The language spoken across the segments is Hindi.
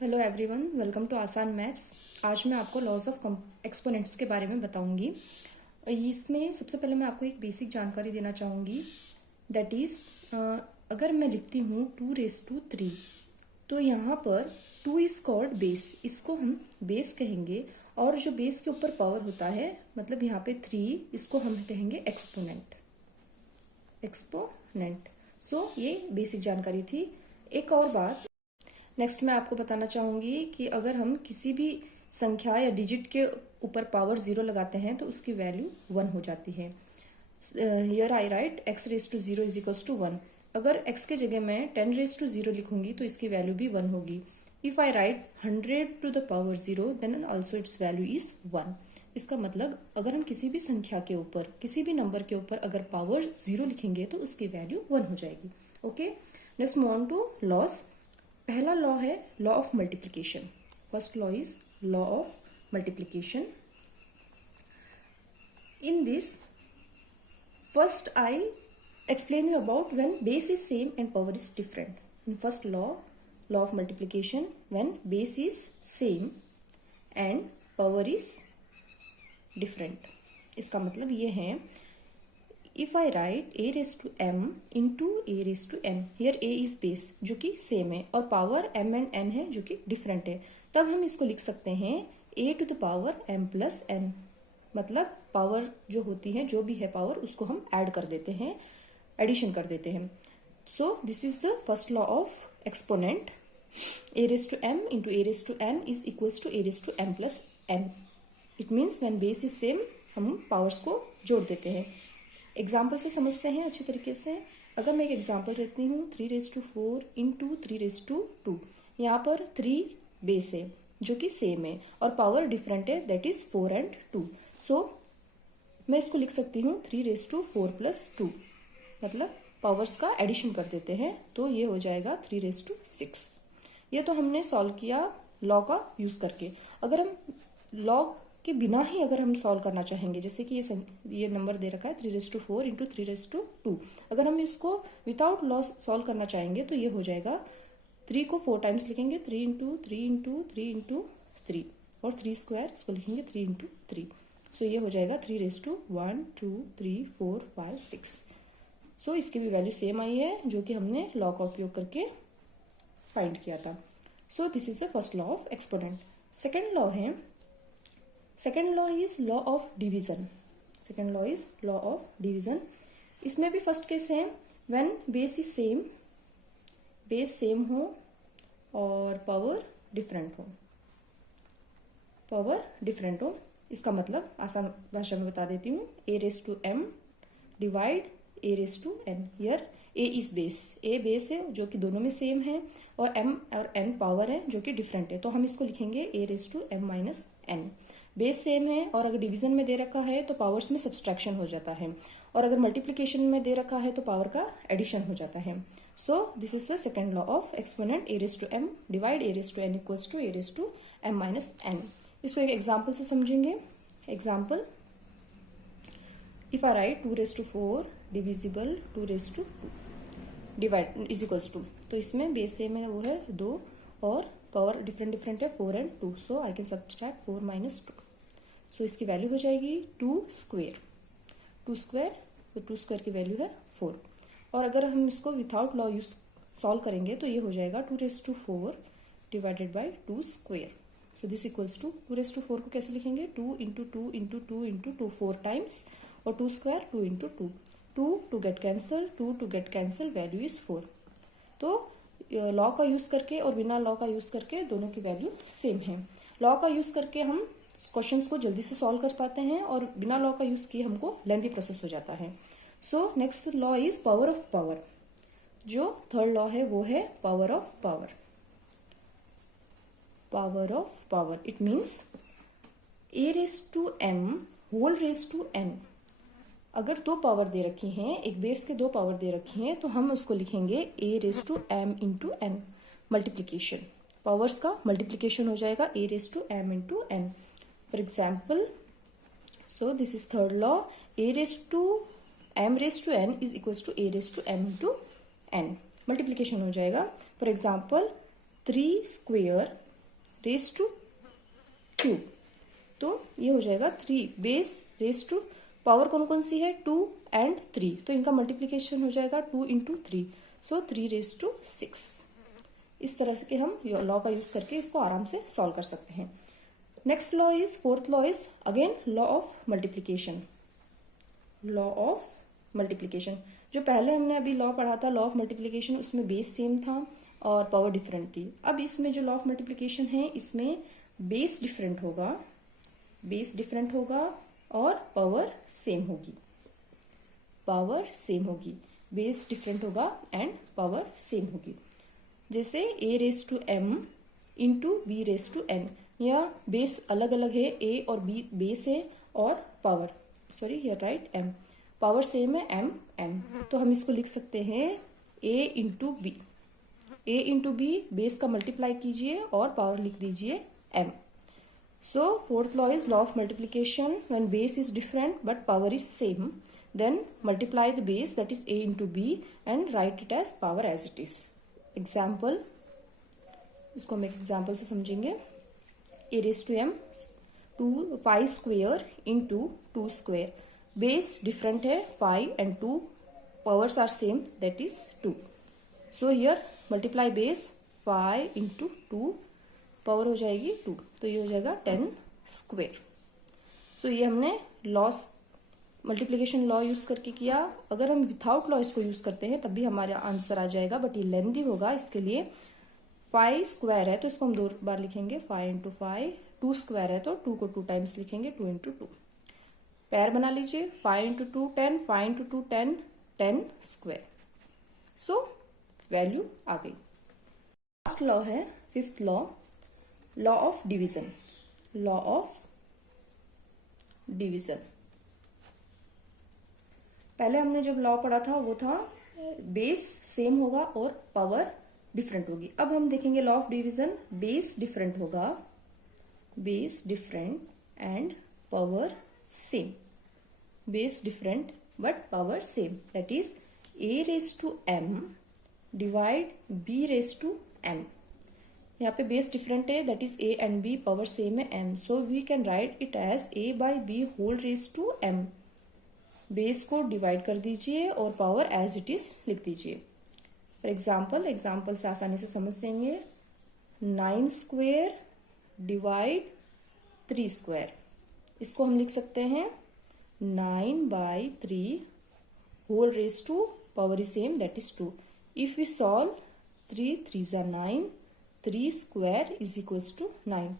हेलो एवरीवन, वेलकम टू आसान मैथ्स। आज मैं आपको लॉज ऑफ एक्सपोनेंट्स के बारे में बताऊंगी। इसमें सबसे पहले मैं आपको एक बेसिक जानकारी देना चाहूँगी। दैट इज़, अगर मैं लिखती हूँ 2⁻³ तो यहाँ पर 2 इज कॉल्ड बेस, इसको हम बेस कहेंगे। और जो बेस के ऊपर पावर होता है, मतलब यहाँ पे 3, इसको हम कहेंगे एक्सपोनेंट। सो ये बेसिक जानकारी थी। एक और बात नेक्स्ट मैं आपको बताना चाहूंगी कि अगर हम किसी भी संख्या या डिजिट के ऊपर पावर 0 लगाते हैं तो उसकी वैल्यू 1 हो जाती है। Here I write x⁻0 is equals to 1। अगर x के जगह मैं 10⁻0 लिखूंगी तो इसकी वैल्यू भी 1 होगी। If I write 100⁻0 then also its value is 1। इसका मतलब अगर हम किसी भी संख्या के ऊपर, किसी भी नंबर के ऊपर अगर पावर 0 लिखेंगे तो उसकी वैल्यू 1 हो जाएगी। Okay, let's move on to laws. पहला लॉ है law of multiplication. First law is law of multiplication. In this first I explain you about when base is same and power is different. In first law of multiplication, when base is same and power is different, इसका मतलब ये है, if I write a⁻m into a⁻n, here a is base जो कि सेम है और पावर m and n है जो कि डिफरेंट है, तब हम इसको लिख सकते हैं a⁻m+n। मतलब पावर जो होती है, जो भी है पावर, उसको हम ऐड कर देते हैं, एडिशन कर देते हैं। So this is the first law of exponent. a⁻m into a⁻n is equals to a⁻m+n। It means when base is same हम पावर्स को जोड़ देते हैं। एग्जाम्पल से समझते हैं अच्छे तरीके से। अगर मैं एक एग्जाम्पल लेती हूँ 3⁻4 into 3⁻2, यहाँ पर 3 बेस है जो कि सेम है और पावर डिफरेंट है, दैट इज 4 and 2। सो मैं इसको लिख सकती हूँ 3⁻4+2, मतलब पावर्स का एडिशन कर देते हैं तो ये हो जाएगा 3⁻6। ये तो हमने सॉल्व किया लॉ का यूज करके। अगर हम लॉ के बिना ही अगर हम सॉल्व करना चाहेंगे, जैसे कि ये नंबर दे रखा है 3⁻4 into 3⁻2, अगर हम इसको विदाउट लॉ सॉल्व करना चाहेंगे तो ये हो जाएगा, 3 को 4 टाइम्स लिखेंगे, 3 into 3 into 3 into 3, और 3 स्क्वायर इसको लिखेंगे 3 into 3। सो ये हो जाएगा 3⁻1 2 3 4 5 6। सो इसकी भी वैल्यू सेम आई है जो कि हमने लॉ का उपयोग करके फाइंड किया था। So this is the first law of exponent. Second law है, second law is law of division. Second law is law of division. इसमें भी फर्स्ट केस है when base is same, base same हो और पावर डिफरेंट हो, पावर डिफरेंट हो। इसका मतलब आसान भाषा में बता देती हूँ, a⁻m divide a⁻n। Here a is base, a base है जो कि दोनों में सेम है और m और n पावर है जो कि डिफरेंट है, तो हम इसको लिखेंगे a⁻m-n। बेस सेम है और अगर डिवीजन में दे रखा है तो पावर्स में सब्सट्रैक्शन हो जाता है, और अगर मल्टीप्लीकेशन में दे रखा है तो पावर का एडिशन हो जाता है। So this is the second law of exponent, a⁻m divide a⁻n equals to a⁻m-n। इसको एक एग्जाम्पल से समझेंगे। Example, if I write 2⁻4 divisible 2⁻2 divide is equals to, तो इसमें बेस सेम है वो है 2 और पावर डिफरेंट है 4 and 2, so I can subtract 4 - 2। सो इसकी वैल्यू हो जाएगी 2 स्क्वेयर, 2 स्क्वेयर, तो 2 स्क्वेयर की वैल्यू है 4। और अगर हम इसको विदाउट लॉ यूज सॉल्व करेंगे तो ये हो जाएगा 2⁻4 divided by 2 square. So this equals to 2⁻4 को कैसे लिखेंगे, 2 into 2 into 2 into 2 4 टाइम्स, और 2 square 2 into 2, 2 to get cancel, 2 to get cancel, value is 4। तो लॉ का यूज करके और बिना लॉ का यूज करके दोनों की वैल्यू सेम है। लॉ का यूज करके हम क्वेश्चंस को जल्दी से सॉल्व कर पाते हैं और बिना लॉ का यूज किए हमको लेंथी प्रोसेस हो जाता है। So next law is power of power. जो थर्ड लॉ है वो है power of power. Power of power, it means a⁻m whole raise to n। अगर 2 पावर दे रखी हैं, एक बेस के 2 पावर दे रखी हैं, तो हम उसको लिखेंगे a⁻m into n। Multiplication, powers का मल्टीप्लीकेशन हो जाएगा a⁻m into n। For example, so this is third law, a⁻m⁻n is equals to a⁻m into n। Multiplication हो जाएगा। For example 3 square raise to cube, तो ये हो जाएगा 3 बेस रेस टू, पावर कौन कौन सी है 2 एंड 3, तो इनका मल्टीप्लीकेशन हो जाएगा 2 इंटू 3, सो 3 रेस टू 6। इस तरह से कि हम लॉ का यूज करके इसको आराम से सॉल्व कर सकते हैं। Next law is, fourth law is again law of multiplication. Law of multiplication, जो पहले हमने अभी लॉ पढ़ा था लॉ ऑफ मल्टीप्लीकेशन, उसमें बेस सेम था और पावर डिफरेंट थी। अब इसमें जो लॉ ऑफ मल्टीप्लीकेशन है इसमें बेस डिफरेंट होगा, बेस डिफरेंट होगा और पावर सेम होगी, पावर सेम होगी, बेस डिफरेंट होगा एंड पावर सेम होगी। जैसे a raise to m into b raise to n, या बेस अलग अलग है, a और b बेस है और power, sorry here write m, power same है m n, तो हम इसको लिख सकते हैं a into b, a into b base का मल्टीप्लाई कीजिए और पावर लिख दीजिए m। So fourth law is law of multiplication. When base is different but power is same, then multiply the base, that is a into b, and write it as power as it is. Example, इसको हम एक example से समझेंगे। a raised to m 5 square into 2 square. Base different है 5 and 2, powers are same, that is 2. So here multiply base 5 into 2, power हो जाएगी 2, तो ये हो जाएगा 10 स्क्वायर। सो ये हमने लॉस मल्टीप्लिकेशन लॉ यूज करके किया। अगर हम विथाउट लॉ इसको यूज करते हैं तब भी हमारा आंसर आ जाएगा, बट ये लेंथी होगा, इसके लिए 5 स्क्वायर है तो इसको हम 2 बार लिखेंगे, 5 इंटू 5, 2 स्क्वायर है तो 2 को 2 टाइम्स लिखेंगे, 2 इंटू 2। पैर बना लीजिए, 5 into 2 10, 5 into 2 10, 10 square. So value आ गई। लास्ट लॉ है fifth law of division. Law of division, पहले हमने जब लॉ पढ़ा था वो था बेस सेम होगा और पावर डिफरेंट होगी। अब हम देखेंगे law of division, base different होगा, base different and power same, base different but power same, that is a raise to m divide b raise to n। यहाँ पे बेस डिफरेंट है, that is a and b, power same है n, so we can write it as a by b whole raise to m। Base को डिवाइड कर दीजिए और पावर एज इट इज लिख दीजिए। फॉर एग्जाम्पल से आसानी से समझ जाएंगे, 9 स्क्वायर डिवाइड 3 स्क्वायर, इसको हम लिख सकते हैं 9/3 whole raise to power is same, that is 2। If we solve 3 3 जा 9, 3 स्क्वायर इज इक्वल्स टू 9।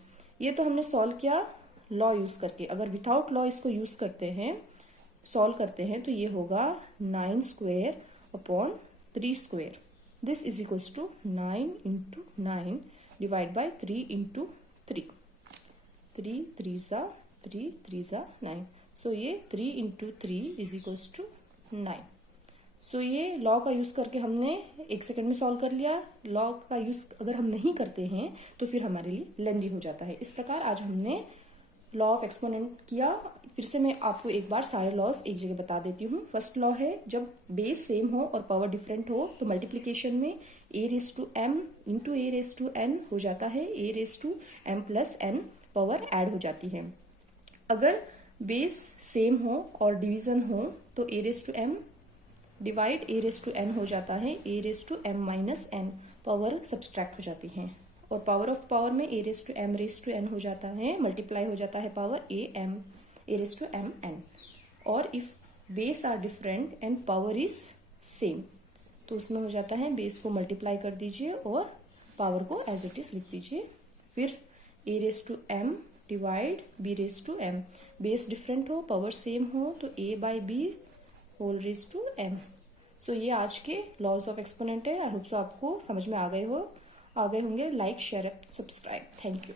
ये तो हमने सॉल्व किया लॉ यूज करके। अगर विथाउट लॉ इसको यूज करते हैं, सॉल्व करते हैं, तो ये होगा 9 square upon 3 square, this is equals to 9 into 9 divide by 3 into 3, 3 3 जा 9, सो ये 3 into 3 is equals to 9। So ये लॉ का यूज करके हमने 1 सेकंड में सॉल्व कर लिया। लॉ का यूज अगर हम नहीं करते हैं तो फिर हमारे लिए लेंदी हो जाता है। इस प्रकार आज हमने लॉ ऑफ एक्सपोनेंट किया। फिर से मैं आपको एक बार सारे लॉज एक जगह बता देती हूँ। फर्स्ट लॉ है, जब बेस सेम हो और पावर डिफरेंट हो तो मल्टीप्लीकेशन में a raise to m into a raise to n हो जाता है, a raise to m plus n, power add हो जाती है। अगर बेस सेम हो और डिवीजन हो तो a raise to m divide a raise to n हो जाता है, a raise to m minus n, power subtract हो जाती है। और पावर ऑफ पावर में a raise to m raise to n हो जाता है, मल्टीप्लाई हो जाता है power a raise to m n। और if base are different and power is same तो उसमें हो जाता है बेस को मल्टीप्लाई कर दीजिए और पावर को एज इट इज लिख दीजिए। फिर a raise to m divide b raise to m, base different हो पावर सेम हो तो a by b whole raise to m। So ये आज के लॉज ऑफ एक्सपोनेंट है। आई होप सो आपको समझ में आ गए होंगे। Like share subscribe, thank you.